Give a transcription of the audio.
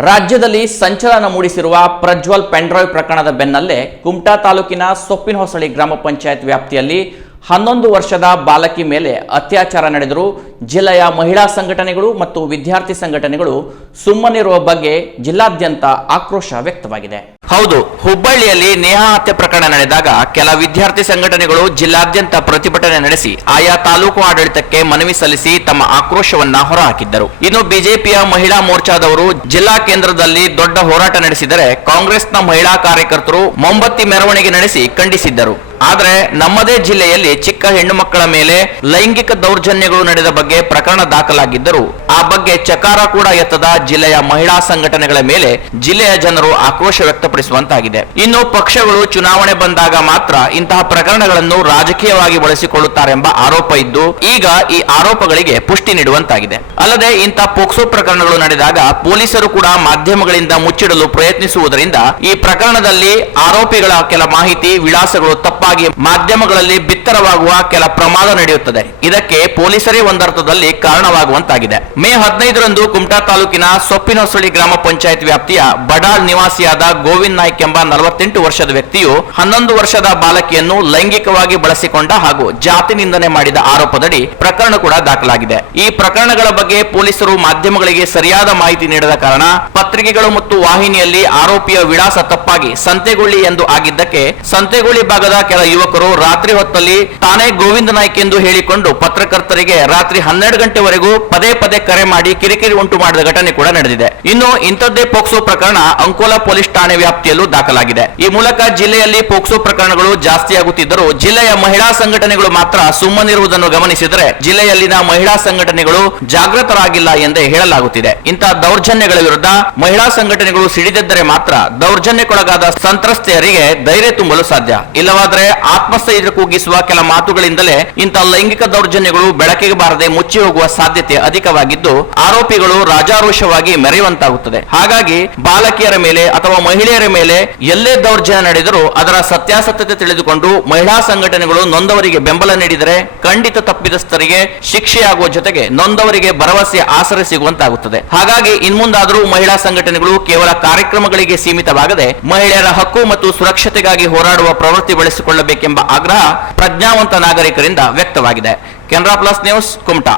ರಾಜ್ಯದಲ್ಲಿ ಸಂಚಲನ ಮೂಡಿಸಿರುವ ಪ್ರಜ್ವಲ್ ಪೆಂಡ್ರಾಯ್ ಪ್ರಕರಣದ ಬೆನ್ನಲ್ಲೇ ಕುಮಟಾ ತಾಲೂಕಿನ ಸೊಪ್ಪಿನಹೊಸಳಿ ಗ್ರಾಮ ಪಂಚಾಯತ್ ವ್ಯಾಪ್ತಿಯಲ್ಲಿ ಹನ್ನೊಂದು ವರ್ಷದ ಬಾಲಕಿ ಮೇಲೆ ಅತ್ಯಾಚಾರ ನಡೆದರು ಜಿಲ್ಲೆಯ ಮಹಿಳಾ ಸಂಘಟನೆಗಳು ಮತ್ತು ವಿದ್ಯಾರ್ಥಿ ಸಂಘಟನೆಗಳು ಸುಮ್ಮನಿರುವ ಬಗ್ಗೆ ಜಿಲ್ಲಾದ್ಯಂತ ಆಕ್ರೋಶ ವ್ಯಕ್ತವಾಗಿದೆ. ಹೌದು, ಹುಬ್ಬಳ್ಳಿಯಲ್ಲಿ ನೇಹಾ ಹತ್ಯೆ ಪ್ರಕರಣ ನಡೆದಾಗ ಕೆಲ ವಿದ್ಯಾರ್ಥಿ ಸಂಘಟನೆಗಳು ಜಿಲ್ಲಾದ್ಯಂತ ಪ್ರತಿಭಟನೆ ನಡೆಸಿ ಆಯಾ ತಾಲೂಕು ಆಡಳಿತಕ್ಕೆ ಮನವಿ ಸಲ್ಲಿಸಿ ತಮ್ಮ ಆಕ್ರೋಶವನ್ನ ಹೊರಹಾಕಿದ್ದರು. ಇನ್ನು ಬಿಜೆಪಿಯ ಮಹಿಳಾ ಮೋರ್ಚಾದವರು ಜಿಲ್ಲಾ ಕೇಂದ್ರದಲ್ಲಿ ದೊಡ್ಡ ಹೋರಾಟ ನಡೆಸಿದರೆ ಕಾಂಗ್ರೆಸ್ನ ಮಹಿಳಾ ಕಾರ್ಯಕರ್ತರು ಮೊಂಬತ್ತಿ ಮೆರವಣಿಗೆ ನಡೆಸಿ ಖಂಡಿಸಿದ್ದರು. ಆದರೆ ನಮ್ಮದೇ ಜಿಲ್ಲೆಯಲ್ಲಿ ಚಿಕ್ಕ ಹೆಣ್ಣು ಮಕ್ಕಳ ಮೇಲೆ ಲೈಂಗಿಕ ದೌರ್ಜನ್ಯಗಳು ನಡೆದ ಬಗ್ಗೆ ಪ್ರಕರಣ ದಾಖಲಾಗಿದ್ದರೂ ಆ ಬಗ್ಗೆ ಚಕಾರ ಕೂಡ ಎತ್ತದ ಜಿಲ್ಲೆಯ ಮಹಿಳಾ ಸಂಘಟನೆಗಳ ಮೇಲೆ ಜಿಲ್ಲೆಯ ಜನರು ಆಕ್ರೋಶ ವ್ಯಕ್ತಪಡಿಸುವಂತಾಗಿದೆ. ಇನ್ನು ಪಕ್ಷಗಳು ಚುನಾವಣೆ ಬಂದಾಗ ಮಾತ್ರ ಇಂತಹ ಪ್ರಕರಣಗಳನ್ನು ರಾಜಕೀಯವಾಗಿ ಬಳಸಿಕೊಳ್ಳುತ್ತಾರೆಂಬ ಆರೋಪ ಇದ್ದು, ಈಗ ಈ ಆರೋಪಗಳಿಗೆ ಪುಷ್ಟಿ ನೀಡುವಂತಾಗಿದೆ. ಅಲ್ಲದೆ ಇಂತಹ ಪೋಕ್ಸೋ ಪ್ರಕರಣಗಳು ನಡೆದಾಗ ಪೊಲೀಸರು ಕೂಡ ಮಾಧ್ಯಮಗಳಿಂದ ಮುಚ್ಚಿಡಲು ಪ್ರಯತ್ನಿಸುವುದರಿಂದ ಈ ಪ್ರಕರಣದಲ್ಲಿ ಆರೋಪಿಗಳ ಕೆಲ ಮಾಹಿತಿ, ವಿಳಾಸಗಳು ತಪ್ಪಾಗಿ ಮಾಧ್ಯಮಗಳಲ್ಲಿ ಬಿತ್ತರವಾಗುವ ಕೆಲ ಪ್ರಮಾದ ನಡೆಯುತ್ತದೆ. ಇದಕ್ಕೆ ಪೊಲೀಸರೇ ಒಂದರ್ಥದಲ್ಲಿ ಕಾರಣವಾಗುವಂತಾಗಿದೆ. ಮೇ ಹದಿನೈದರಂದು ಕುಮಟಾ ತಾಲೂಕಿನ ಸೊಪ್ಪಿನಹೊಸಳಿ ಗ್ರಾಮ ಪಂಚಾಯತ್ ವ್ಯಾಪ್ತಿಯ ಬಡಾಳ್ ನಿವಾಸಿಯಾದ ಗೋವಿಂದ್ ನಾಯ್ಕ್ ಎಂಬ ನಲವತ್ತೆಂಟು ವರ್ಷದ ವ್ಯಕ್ತಿಯು ಹನ್ನೊಂದು ವರ್ಷದ ಬಾಲಕಿಯನ್ನು ಲೈಂಗಿಕವಾಗಿ ಬಳಸಿಕೊಂಡ ಹಾಗೂ ಜಾತಿ ನಿಂದನೆ ಮಾಡಿದ ಆರೋಪದಡಿ ಪ್ರಕರಣ ಕೂಡ ದಾಖಲಾಗಿದೆ. ಈ ಪ್ರಕರಣಗಳ ಬಗ್ಗೆ ಪೊಲೀಸರು ಮಾಧ್ಯಮಗಳಿಗೆ ಸರಿಯಾದ ಮಾಹಿತಿ ನೀಡದ ಕಾರಣ ಪತ್ರಿಕೆಗಳು ಮತ್ತು ವಾಹಿನಿಯಲ್ಲಿ ಆರೋಪಿಯ ವಿಳಾಸ ತಪ್ಪಾಗಿ ಸಂತೆಗೊಳ್ಳಿ ಎಂದು ಆಗಿದ್ದಕ್ಕೆ ಸಂತೆಗೊಳ್ಳಿ ಭಾಗದ ಕೆಲ ಯುವಕರು ರಾತ್ರಿ ಹೊತ್ತಲ್ಲಿ ತಾನೇ ಗೋವಿಂದ ನಾಯ್ಕ ಎಂದು ಹೇಳಿಕೊಂಡು ಪತ್ರಕರ್ತರಿಗೆ ರಾತ್ರಿ ಹನ್ನೆರಡು ಗಂಟೆವರೆಗೂ ಪದೇ ಪದೇ ಕರೆ ಮಾಡಿ ಕಿರಿಕಿರಿ ಉಂಟು ಮಾಡಿದ ಘಟನೆ ಕೂಡ ನಡೆದಿದೆ. ಇನ್ನು ಇಂಥದ್ದೇ ಪೋಕ್ಸೋ ಪ್ರಕರಣ ಅಂಕೋಲಾ ಪೊಲೀಸ್ ಠಾಣೆ ವ್ಯಾಪ್ತಿಯಲ್ಲೂ ದಾಖಲಾಗಿದೆ. ಈ ಮೂಲಕ ಜಿಲ್ಲೆಯಲ್ಲಿ ಪೋಕ್ಸೋ ಪ್ರಕರಣಗಳು ಜಾಸ್ತಿಯಾಗುತ್ತಿದ್ದರೂ ಜಿಲ್ಲೆಯ ಮಹಿಳಾ ಸಂಘಟನೆಗಳು ಮಾತ್ರ ಸುಮ್ಮನಿರುವುದನ್ನು ಗಮನಿಸಿದರೆ ಜಿಲ್ಲೆಯಲ್ಲಿನ ಮಹಿಳಾ ಸಂಘಟನೆಗಳು ಜಾಗೃತರಾಗಿಲ್ಲ ಎಂದೇ ಹೇಳಲಾಗುತ್ತಿದೆ. ಇಂತಹ ದೌರ್ಜನ್ಯಗಳ ವಿರುದ್ಧ ಮಹಿಳಾ ಸಂಘಟನೆಗಳು ಸಿಡಿದೆದ್ದರೆ ಮಾತ್ರ ದೌರ್ಜನ್ಯಕ್ಕೊಳಗಾದ ಸಂತ್ರಸ್ತೆಯರಿಗೆ ಧೈರ್ಯ ತುಂಬಲು ಸಾಧ್ಯ. ಇಲ್ಲವಾದರೆ ಆತ್ಮಸ್ಥೈರ್ಯ ಕೂಗಿಸುವ ಕೆಲ ಮಾತುಗಳಿಂದಲೇ ಇಂತಹ ಲೈಂಗಿಕ ದೌರ್ಜನ್ಯಗಳು ಬೆಳಕಿಗೆ ಬಾರದೆ ಮುಚ್ಚಿ ಹೋಗುವ ಸಾಧ್ಯತೆ ಅಧಿಕವಾಗಿದ್ದು, ಆರೋಪಿಗಳು ರಾಜಾರೋಷವಾಗಿ ಮೆರೆಯುವಂತಾಗುತ್ತದೆ. ಹಾಗಾಗಿ ಬಾಲಕಿಯರ ಮೇಲೆ ಅಥವಾ ಮಹಿಳೆಯರ ಮೇಲೆ ಎಲ್ಲೇ ದೌರ್ಜನ್ಯ ನಡೆದರೂ ಅದರ ಸತ್ಯಾಸತ್ಯತೆ ತಿಳಿದುಕೊಂಡು ಮಹಿಳಾ ಸಂಘಟನೆಗಳು ನೊಂದವರಿಗೆ ಬೆಂಬಲ ನೀಡಿದರೆ ಖಂಡಿತ ತಪ್ಪಿತಸ್ಥರಿಗೆ ಶಿಕ್ಷೆಯಾಗುವ ಜೊತೆಗೆ ನೊಂದವರಿಗೆ ಭರವಸೆ ಆಸರೆ ಸಿಗುವಂತಾಗುತ್ತದೆ. ಹಾಗಾಗಿ ಇನ್ಮುಂದಾದರೂ ಮಹಿಳಾ ಸಂಘಟನೆಗಳು ಕೇವಲ ಕಾರ್ಯಕ್ರಮಗಳಿಗೆ ಸೀಮಿತವಾಗದೆ ಮಹಿಳೆಯರ ಹಕ್ಕು ಮತ್ತು ಸುರಕ್ಷತೆಗಾಗಿ ಹೋರಾಡುವ ಪ್ರವೃತ್ತಿ ಬೆಳೆಸಿಕೊಳ್ಳಬೇಕೆಂಬ ಆಗ್ರಹ ಪ್ರಜ್ಞಾವಂತ ನಾಗರಿಕರಿಂದ ವ್ಯಕ್ತವಾಗಿದೆ. Canara plus news Kumta.